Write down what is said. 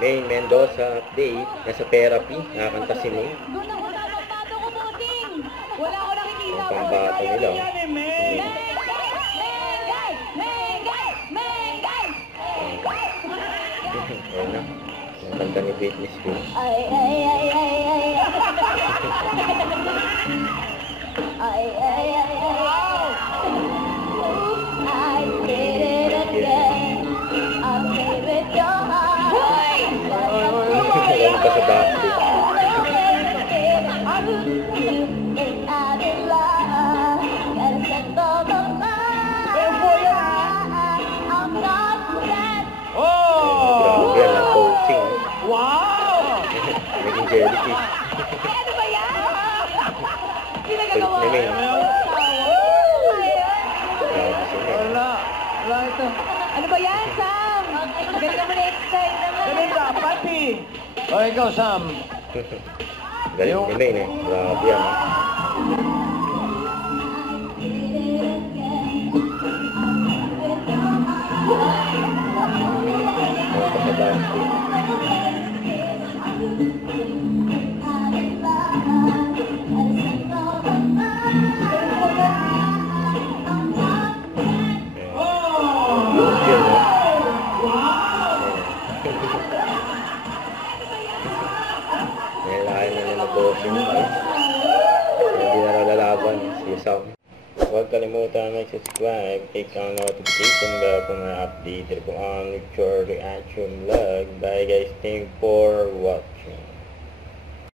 May Mendoza update. Nasa therapy. Nakakanta si May. Doon ako napapato ko, Boting. Wala ko nakikita. Ang pambato nila. Mengay! Mengay! Mengay! Ayun na. Ang kanta ni Britney Spears. Ay, ay, ay, ay, ay. Ay, ay, ay, ay. I did it again. I gave it your heart. Alam ka sa backbeat. Grabe yan ang coaching. Wow! Naging jellyfish. Ano ba yan? Hindi na Wait, gagawa. May. Wala. Wala ito. Ano ba yan, Sam? Galing mo next time naman. Ganun dapat eh. O, ikaw, Sam. Galing ni May, eh. Grabe yan. Sa backbeat. Yun, no? Nailayan na na mag-boxing guys. Hindi na raw lalaban si Sam. Huwag kalimutan mag-subscribe, click ang notification bell kung may update ko on your reaction vlog. Bye guys, thank you for watching.